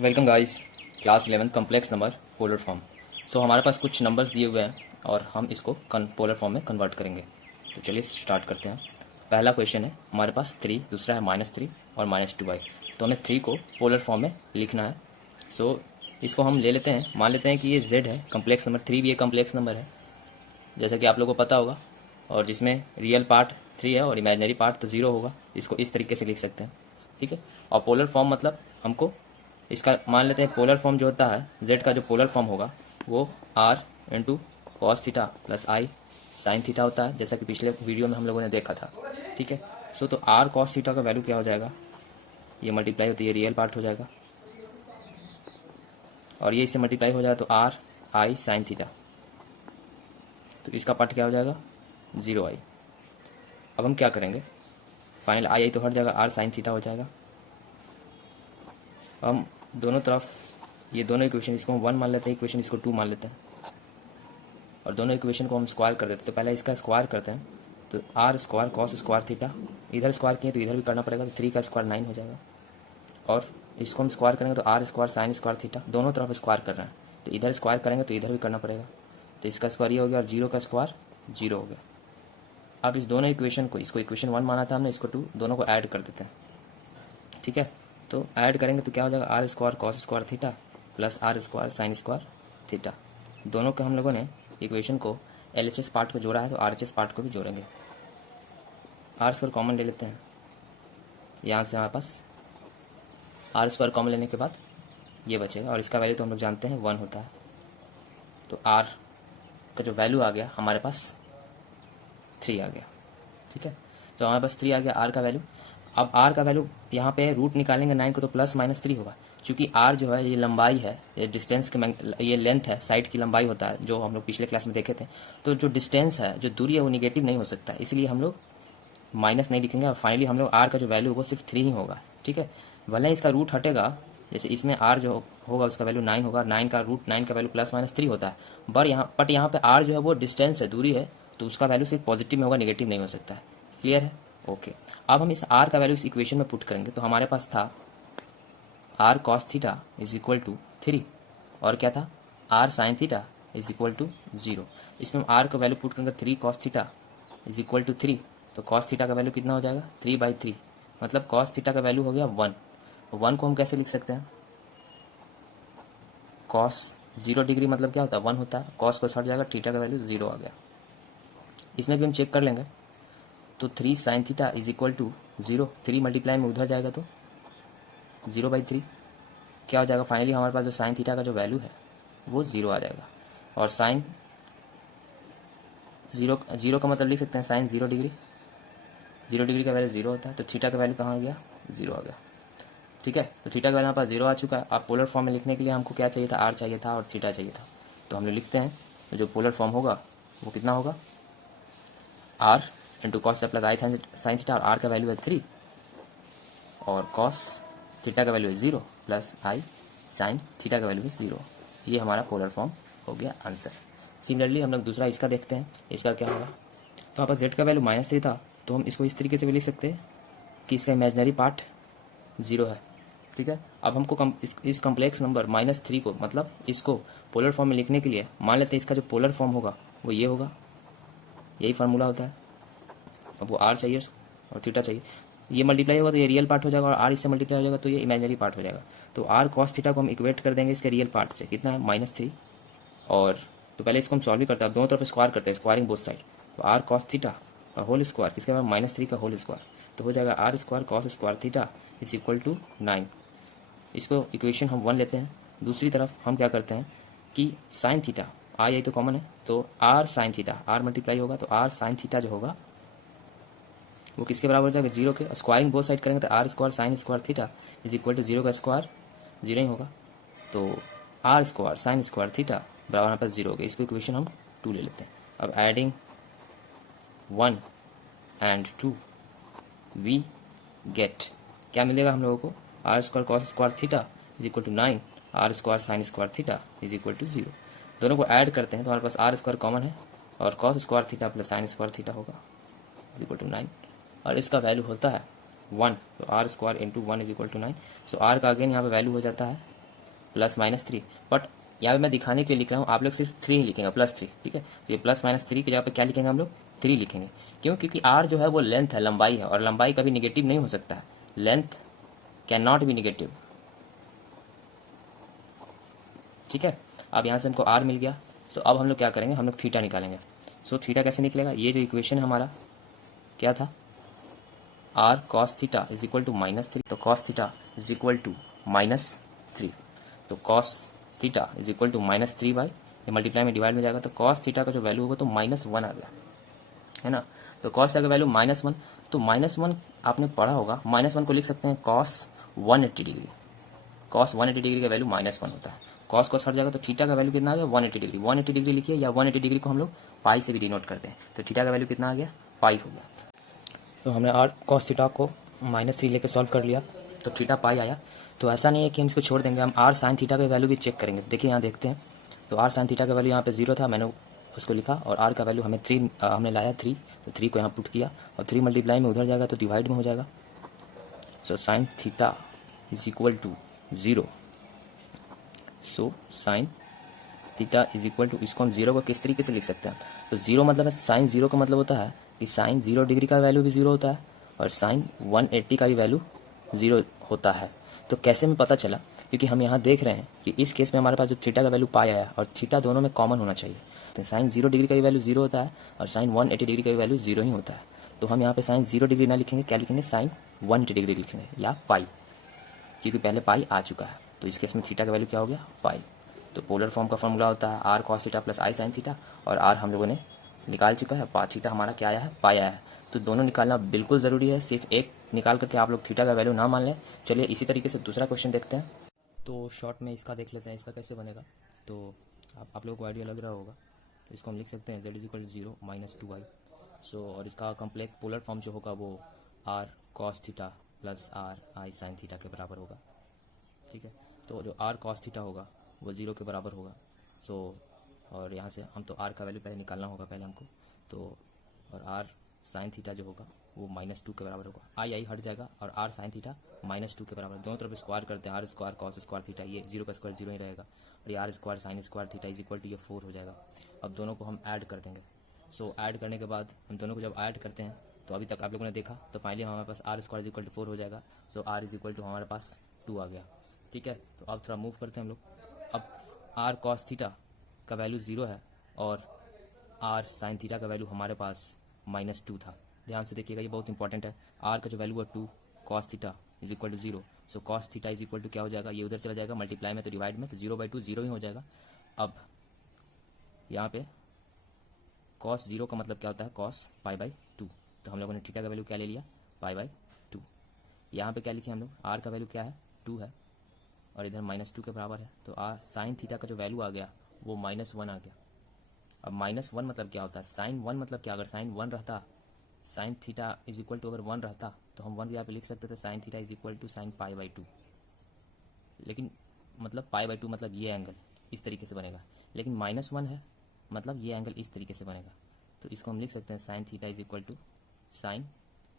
Welcome guys. Class 11 complex number polar form. So हमारे पास कुछ नंबर्स दिए हुए हैं और हम इसको पोलर फॉर्म में कन्वर्ट करेंगे। तो चलिए स्टार्ट करते हैं। पहला क्वेश्चन है हमारे पास 3, दूसरा है -3 और -2y। तो हमें 3 को पोलर फॉर्म में लिखना है। सो इसको हम ले लेते हैं, मान लेते हैं कि ये z है, कम्प्लेक्स नंबर 3 भी एक कम्प्लेक्स नंबर है जैसा कि आप लोगों को पता होगा, और जिसमें रियल पार्ट 3 है और इमेजनरी पार्ट तो 0 होगा। इसको इस तरीके से लिख सकते हैं, ठीक है। और पोलर फॉर्म मतलब हमको इसका मान लेते हैं पोलर फॉर्म जो होता है z का, जो पोलर फॉर्म होगा वो r into cos theta plus आई साइन थीटा होता है, जैसा कि पिछले वीडियो में हम लोगों ने देखा था, ठीक है। सो तो r कॉस थीटा का वैल्यू क्या हो जाएगा, ये मल्टीप्लाई होती है, रियल पार्ट हो जाएगा, और ये इससे मल्टीप्लाई हो जाएगा तो r आई साइन थीटा, तो इसका पार्ट क्या हो जाएगा 0i। अब हम क्या करेंगे, फाइनल आई तो हट जाएगा, r साइन थीटा हो जाएगा। हम दोनों तरफ ये दोनों इक्वेशन, इसको हम 1 मान लेते हैं, इक्वेशन इसको 2 मान लेते हैं, और दोनों इक्वेशन को हम स्क्वायर कर देते हैं। तो पहले इसका स्क्वायर करते हैं, तो r square cos square theta, इधर स्क्वायर किए तो इधर भी करना पड़ेगा, तो 3 का स्क्वायर 9 हो जाएगा। और इसको हम स्क्वायर करेंगे तो r square sine square theta, दोनों तरफ स्क्वायर करना है, तो इधर स्क्वायर करेंगे तो इधर भी करना पड़ेगा, तो इसका स्क्वायर ये हो गया और 0 का स्क्वायर 0 हो गया। अब इस दोनों इक्वेशन को, इसको इक्वेशन 1 माना था हमने, इसको 2, दोनों को ऐड कर देते हैं, ठीक है। तो ऐड करेंगे तो क्या हो जाएगा, r square cos square theta plus r square sine square theta. दोनों के हम लोगों ने इक्वेशन को LHS पार्ट को जोड़ा है, तो RHS पार्ट को भी जोड़ेंगे। आर स्क्वायर कॉमन ले लेते हैं, यहाँ से हमारे पास आर स्क्वायर कॉमन लेने के बाद ये बचेगा, और इसका वैल्यू तो हम लोग जानते हैं 1 होता है। तो आर का जो वैल्यू आ गया हमारे पास 3 आ गया, ठीक है। तो हमारे पास 3 आ गया आर का वैल्यू। अब आर का वैल्यू यहाँ पे रूट निकालेंगे 9 को, तो +-3 होगा, क्योंकि आर जो है ये लंबाई है, ये डिस्टेंस के, ये लेंथ है, साइड की लंबाई होता है, जो हम लोग पिछले क्लास में देखे थे। तो जो डिस्टेंस है, जो दूरी है, वो निगेटिव नहीं हो सकता, इसलिए हम लोग माइनस नहीं लिखेंगे, और फाइनली हम लोग आर का जो वैल्यू वो सिर्फ 3 ही होगा, ठीक है। भले ही इसका रूट हटेगा, जैसे इसमें आर जो होगा उसका वैल्यू 9 होगा, 9 का रूट 9 का वैल्यू +-3 होता है, बट यहाँ पे आर जो है वो डिस्टेंस है, दूरी है, तो उसका वैल्यू सिर्फ पॉजिटिव में होगा, नेगेटिव नहीं हो सकता है। क्लियर है, ओके। अब हम इस आर का वैल्यू इस इक्वेशन में पुट करेंगे, तो हमारे पास था r cos theta is equal to 3, और क्या था r sine theta is equal to 0। इसमें हम आर का वैल्यू पुट करेंगे 3 cos theta is equal to 3, तो कॉस थीटा का वैल्यू कितना हो जाएगा 3/3, मतलब कॉस थीटा का वैल्यू हो गया 1। 1 को हम कैसे लिख सकते हैं, कॉस 0 डिग्री मतलब क्या होता है 1 होता है, कॉस को हट जाएगा, थीटा का वैल्यू 0 आ गया। इसमें भी हम चेक कर लेंगे, तो 3 sine theta is equal to 0, 3 multiply में उधर जाएगा तो 0/3 क्या हो जाएगा, फाइनली हमारे पास जो साइन थीटा का जो वैल्यू है वो 0 आ जाएगा। और साइन 0 का मतलब लिख सकते हैं साइन 0 डिग्री, 0 डिग्री का वैल्यू 0 होता है, तो थीटा का वैल्यू कहाँ आ गया 0 आ गया, ठीक है। तो थीटा का वैल्यू हमारे पास 0 आ चुका है। अब पोलर फॉर्म में लिखने के लिए हमको क्या चाहिए था, आर चाहिए था और थीटा चाहिए था, तो हम लोग लिखते हैं, तो जो पोलर फॉर्म होगा वो कितना होगा, आर इंटू कॉस प्लस आई साइन थीटा, और आर का वैल्यू है 3 और कॉस थीटा का वैल्यू है 0 प्लस आई साइन थीटा का वैल्यू है 0। ये हमारा पोलर फॉर्म हो गया आंसर। सिमिलरली हम लोग दूसरा इसका देखते हैं, इसका क्या होगा। तो हमारे पास जेड का वैल्यू -3 था, तो हम इसको इस तरीके से भी लिख सकते हैं कि इसका इमेजनरी पार्ट 0 है, ठीक है। अब हमको इस कम्प्लेक्स नंबर -3 को, मतलब इसको पोलर फॉर्म में लिखने के लिए मान लेते हैं इसका जो पोलर फॉर्म होगा वो ये होगा, यही फार्मूला होता है। अब वो आर चाहिए और थीटा चाहिए, ये मल्टीप्लाई होगा तो ये रियल पार्ट हो जाएगा, और आर इससे मल्टीप्लाई हो जाएगा तो ये इमेजनरी पार्ट हो जाएगा। तो आर कॉस थीटा को हम इक्वेट कर देंगे इसके रियल पार्ट से, कितना है -3, और तो पहले इसको हम सॉल्व भी करते हैं, अब दोनों तरफ स्क्वायर करते हैं, स्क्वायरिंग बोथ साइड। तो आर कॉस थीटा का होल स्क्वायर, किसके बाद -3 का होल स्क्वायर, तो हो जाएगा r square cos square theta is equal to 9। इसको इक्वेशन हम 1 लेते हैं। दूसरी तरफ हम क्या करते हैं कि साइन थीटा, आर यही तो कॉमन है, तो r sine theta, r multiply होगा तो आर साइन थीटा जो होगा वो किसके बराबर हो जाएगा 0 के, और स्क्वायरिंग बोथ साइड करेंगे तो r square sine square theta is equal to 0 का स्क्वायर 0 ही होगा, तो r square sine square theta बराबर यहाँ पर 0 हो गया। इसको इक्वेशन हम 2 ले लेते हैं। अब एडिंग 1 एंड 2 वी गेट, क्या मिलेगा हम लोगों को, r square cos square theta is equal to 9, r square sine square theta is equal to 0। दोनों को ऐड करते हैं तो हमारे पास आर स्क्वायर कॉमन है, और cos square theta plus sine square theta होगा इज इक्वल टू 9, और इसका वैल्यू होता है 1, तो r square into 1 is equal to 9। So r का अगेन यहाँ पे वैल्यू हो जाता है प्लस माइनस थ्री, बट यहाँ पे मैं दिखाने के लिए लिख रहा हूँ, आप लोग सिर्फ थ्री ही लिखेंगे, +3, ठीक है। तो ये प्लस माइनस थ्री की जगह पे क्या लिखेंगे हम लोग, 3 लिखेंगे। क्यों? क्योंकि आर जो है वो लेंथ है, लंबाई है, और लंबाई कभी निगेटिव नहीं हो सकता है, length can not be negative, ठीक है। अब यहाँ से हमको आर मिल गया। सो अब हम लोग क्या करेंगे, हम लोग थीटा निकालेंगे। सो थीटा कैसे निकलेगा, ये जो इक्वेशन हमारा क्या था, r cos theta is equal to -3, तो cos theta is equal to -3, तो cos theta is equal to -3 by, ये मल्टीप्लाई में डिवाइड में जाएगा, तो कॉस थीटा का जो वैल्यू होगा तो -1 आ गया, है ना। तो कॉस थीटा का वैल्यू -1, तो -1 आपने पढ़ा होगा, -1 को लिख सकते हैं कॉस 180 डिग्री, कॉस 180 डिग्री का वैल्यू -1 होता है। कॉस हट जाएगा तो थीटा का वैल्यू कितना आ गया, 180 डिग्री, 180 डिग्री लिखिए, या 180 डिग्री को हम लोग पाई से भी डिनोट करते हैं, तो थीटा का वैल्यू कितना आ गया, पाई हो गया। तो हमने आर कॉस थीटा को -3 लेके सॉल्व कर लिया, तो थीटा पाई आया। तो ऐसा नहीं है कि हम इसको छोड़ देंगे, हम आर साइन थीटा का वैल्यू भी चेक करेंगे। देखिए यहाँ देखते हैं, तो आर साइन थीटा का वैल्यू यहाँ पे 0 था, मैंने उसको लिखा, और आर का वैल्यू हमें 3 हमने लाया 3, तो 3 को यहाँ पुट किया, और 3 मल्टीप्लाई में उधर जाएगा तो डिवाइड में हो जाएगा। So sine theta is equal to 0, so sine theta is equal to, इसको हम 0 को किस तरीके से लिख सकते हैं, तो 0 मतलब है साइन 0 का मतलब होता है कि साइन 0 डिग्री का वैल्यू भी 0 होता है, और साइन 180 का भी वैल्यू 0 होता है। तो कैसे में पता चला, क्योंकि हम यहाँ देख रहे हैं कि इस केस में हमारे पास जो थीटा का वैल्यू पाई आया, और थीटा दोनों में कॉमन होना चाहिए, तो साइन 0 डिग्री का भी वैल्यू 0 होता है, और साइन 180 डिग्री का भी वैल्यू 0 ही होता है। तो हम यहाँ पे साइन 0 डिग्री ना लिखेंगे, क्या लिखेंगे, साइन 180 डिग्री लिखेंगे, या पाई, क्योंकि पहले पाई आ चुका है। तो इस केस में थीटा का वैल्यू क्या हो गया, पाई। तो पोलर फॉर्म का फॉर्मूला होता है आर कॉस थीटा प्लस आई साइन थीटा, और आर हम लोगों ने निकाल चुका है, थीटा हमारा क्या आया है, पाई आया है। तो दोनों निकालना बिल्कुल ज़रूरी है, सिर्फ एक निकाल करके आप लोग थीटा का वैल्यू ना मान लें। चलिए इसी तरीके से दूसरा क्वेश्चन देखते हैं। तो शॉर्ट में इसका देख लेते हैं, इसका कैसे बनेगा। तो आप लोगों को आइडिया लग रहा होगा, तो इसको हम लिख सकते हैं z is equal to 0 -2i। So और इसका कम्प्लेक्स पोलर फॉर्म जो होगा वो R cos theta plus R I sine theta के बराबर होगा, ठीक है। तो जो आर कॉस थीटा होगा वो 0 के बराबर होगा। सो और यहाँ से हम तो आर का वैल्यू पहले निकालना होगा पहले हमको, तो और आर साइन थीटा जो होगा वो -2 के बराबर होगा, आई हट जाएगा, और आर साइन थीटा -2 के बराबर, दोनों तरफ स्क्वायर करते हैं, R square cos square theta, ये 0 का स्क्वायर 0 ही रहेगा, और ये R square sine square theta is equal to ये 4 हो जाएगा। अब दोनों को हम ऐड कर देंगे। सो ऐड करने के बाद हम दोनों को जब ऐड करते हैं, तो अभी तक आप लोगों ने देखा, तो फाइनली हमारे पास r square is equal to 4 हो जाएगा। So r is equal to हमारे पास 2 आ गया, ठीक है। तो अब थोड़ा मूव करते हैं हम लोग। अब आर कॉस थीटा का वैल्यू 0 है, और आर साइन थीटा का वैल्यू हमारे पास -2 था। ध्यान से देखिएगा, ये बहुत इंपॉर्टेंट है। आर का जो वैल्यू है 2, cos theta is equal to 0, so cos theta is equal to क्या हो जाएगा, ये उधर चला जाएगा मल्टीप्लाई में तो डिवाइड में, तो 0/2 0 ही हो जाएगा। अब यहाँ पे कॉस 0 का मतलब क्या होता है, कॉस π/2, तो हम लोगों ने थीटा का वैल्यू क्या ले लिया, π/2। यहाँ पे क्या लिखे हम लोग, आर का वैल्यू क्या है, 2 है, और इधर -2 के बराबर है, तो आर साइन थीटा का जो वैल्यू आ गया वो -1 आ गया। अब -1 मतलब क्या होता है, साइन 1 मतलब क्या, अगर साइन 1 रहता, sine theta is equal to अगर 1 रहता, तो हम 1 यहाँ पे लिख सकते थे, sine theta is equal to sine π/2, लेकिन मतलब π/2 मतलब ये एंगल इस तरीके से बनेगा, लेकिन -1 है मतलब ये एंगल इस तरीके से बनेगा, तो इसको हम लिख सकते हैं sine theta is equal to sine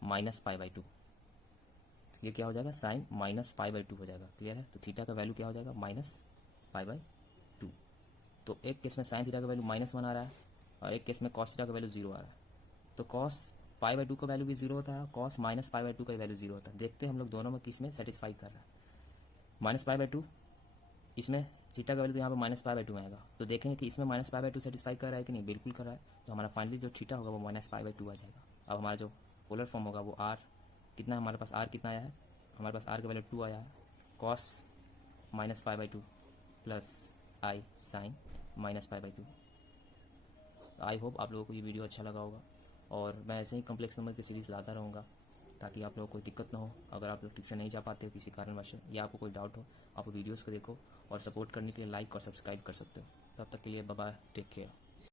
-π/2, ये क्या हो जाएगा, साइन -π/2 हो जाएगा, क्लियर है। तो थीटा का वैल्यू क्या हो जाएगा, -π/2। तो एक केस में साइन थीटा का वैल्यू -1 आ रहा है, और एक केस में कॉस थीटा का वैल्यू 0 आ रहा है। तो कॉस π/2 का वैल्यू भी 0 होता है, कॉस -π/2 का वैल्यू 0 होता है। देखते हैं हम लोग दोनों में किस में सेटिस्फाई कर रहा है। -π/2 इसमें थीटा का वैल्यू तो यहाँ पे -π/2 में आएगा, तो देखेंगे कि इसमें -π/2 सेटिस्फाई कर रहा है कि नहीं, बिल्कुल कर रहा है। तो हमारा फाइनली जो थीटा होगा वो -π/2 आ जाएगा। अब हमारा जो पोलर फॉर्म होगा वो आर कितना है, हमारे पास आर कितना आया है, हमारे पास आर का वैल्यू 2 आया है, कॉस -π/2 प्लस आई साइन -π/2। तो आई होप आप लोगों को ये वीडियो अच्छा लगा होगा, और मैं ऐसे ही कम्प्लेक्स नंबर की सीरीज़ लाता रहूँगा, ताकि आप लोगों को कोई दिक्कत ना हो। अगर आप लोग ट्यूशन नहीं जा पाते हो किसी कारणवश, या आपको कोई डाउट हो, आप वीडियोज़ को देखो, और सपोर्ट करने के लिए लाइक और सब्सक्राइब कर सकते हो। तब तक के लिए बाय बाय, टेक केयर।